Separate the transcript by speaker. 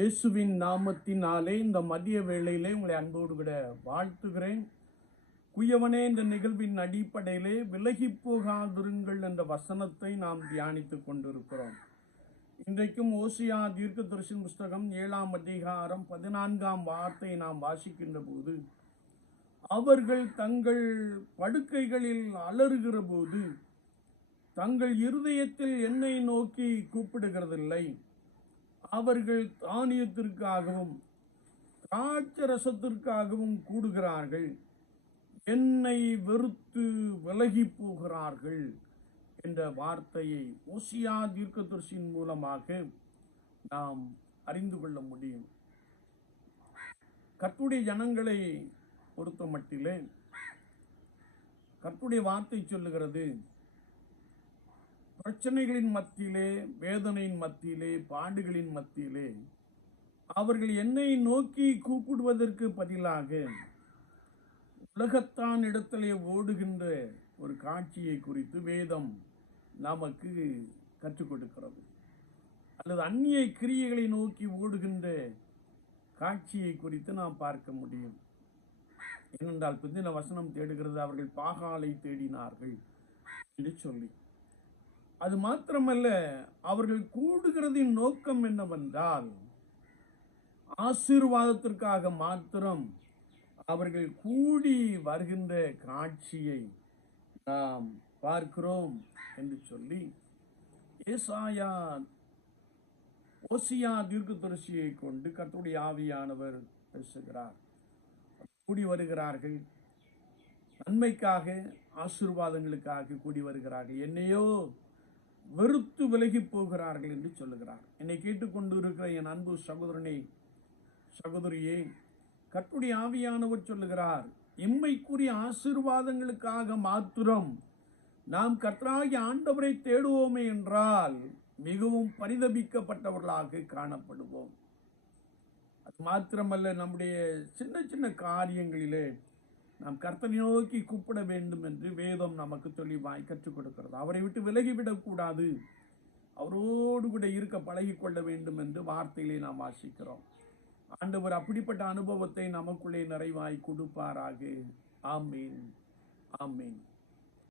Speaker 1: இயேசுவின் நாமத்தினாலே இந்த மதிய வேளையிலே உங்களை அன்போடு கூட வாழ்த்துகிறேன். குயவனே இந்த நிகழ்வின் அடிப்படையிலே விலகி போகாதிருங்கள் என்ற வசனத்தை நாம் தியானித்துக் கொண்டிருக்கிறோம். இன்றைக்கும் ஓசியா தீர்க்க தரிசன புஸ்தகம் ஏழாம் அதிகாரம் பதினான்காம் வார்த்தை நாம் வாசிக்கின்ற போது அவர்கள் தங்கள் படுக்கைகளில் அலறுகிற போது தங்கள் இருதயத்தில் என்னை நோக்கி கூப்பிடுகிறதில்லை. அவர்கள் தானியத்திற்காகவும் திராட்சரசத்திற்காகவும் கூடுகிறார்கள். என்னை வெறுத்து விலகி போகிறார்கள் என்ற வார்த்தையை ஓசியா தீர்க்கதர்சியின் மூலமாக நாம் அறிந்து கொள்ள முடியும். கற்புடைய ஜனங்களை பொறுத்த மட்டிலே கற்புடைய வார்த்தை சொல்லுகிறது. பிரச்சனைகளின் மத்தியிலே வேதனையின் மத்தியிலே பாடுகளின் மத்தியிலே அவர்கள் என்னை நோக்கி கூப்பிடுவதற்கு பதிலாக உலகத்தான் இடத்திலே ஓடுகின்ற ஒரு காட்சியை குறித்து வேதம் நமக்கு கற்றுக் கொடுக்கிறது. அல்லது அந்நிய கிரியைகளை நோக்கி ஓடுகின்ற காட்சியை குறித்து நாம் பார்க்க முடியும். ஏனென்றால் பிந்தின வசனம் தேடுகிறது அவர்கள் பாகாலை தேடினார்கள் என்று சொல்லி. அது மாத்திரமல்ல அவர்கள் கூடுகிறதின் நோக்கம் என்னவென்றால் ஆசீர்வாதத்திற்காக மாத்திரம் அவர்கள் கூடி வருகின்ற காட்சியை நாம் பார்க்கிறோம் என்று சொல்லி ஏசாயா ஓசியா தீர்க்கதரிசியை கொண்டு கத்துடைய ஆவியானவர் பேசுகிறார். கூடி வருகிறார்கள். நன்மைக்காக ஆசீர்வாதங்களுக்காக கூடி வருகிறார்கள். என்னையோ வெறுத்து விலகி போகிறார்கள் என்று சொல்லுகிறார். என்னை கேட்டுக்கொண்டு இருக்கிற என் அன்பு சகோதரனே சகோதரியே கர்த்துடைய ஆவியானவர் சொல்லுகிறார் இம்மைக்குரிய ஆசீர்வாதங்களுக்காக மாத்திரம் நாம் கர்த்தராகி ஆண்டவரை தேடுவோமே என்றால் மிகவும் பரிதபிக்கப்பட்டவர்களாக காணப்படுவோம். அது மாத்திரமல்ல நம்முடைய சின்ன சின்ன காரியங்களிலே நாம் கர்த்தனை நோக்கி கூப்பிட வேண்டும் என்று வேதம் நமக்கு தெளிவாய் கற்றுக் கொடுக்கிறது. அவரை விட்டு விலகிவிடக்கூடாது அவரோடு கூட இருக்க பழகிக்கொள்ள வேண்டும் என்று வார்த்தையிலே நாம் வாசிக்கிறோம். ஆண்டவர் அப்படிப்பட்ட அனுபவத்தை நமக்குள்ளே நிறைவாய் கொடுப்பாராக. ஆமீன். ஆமீன்.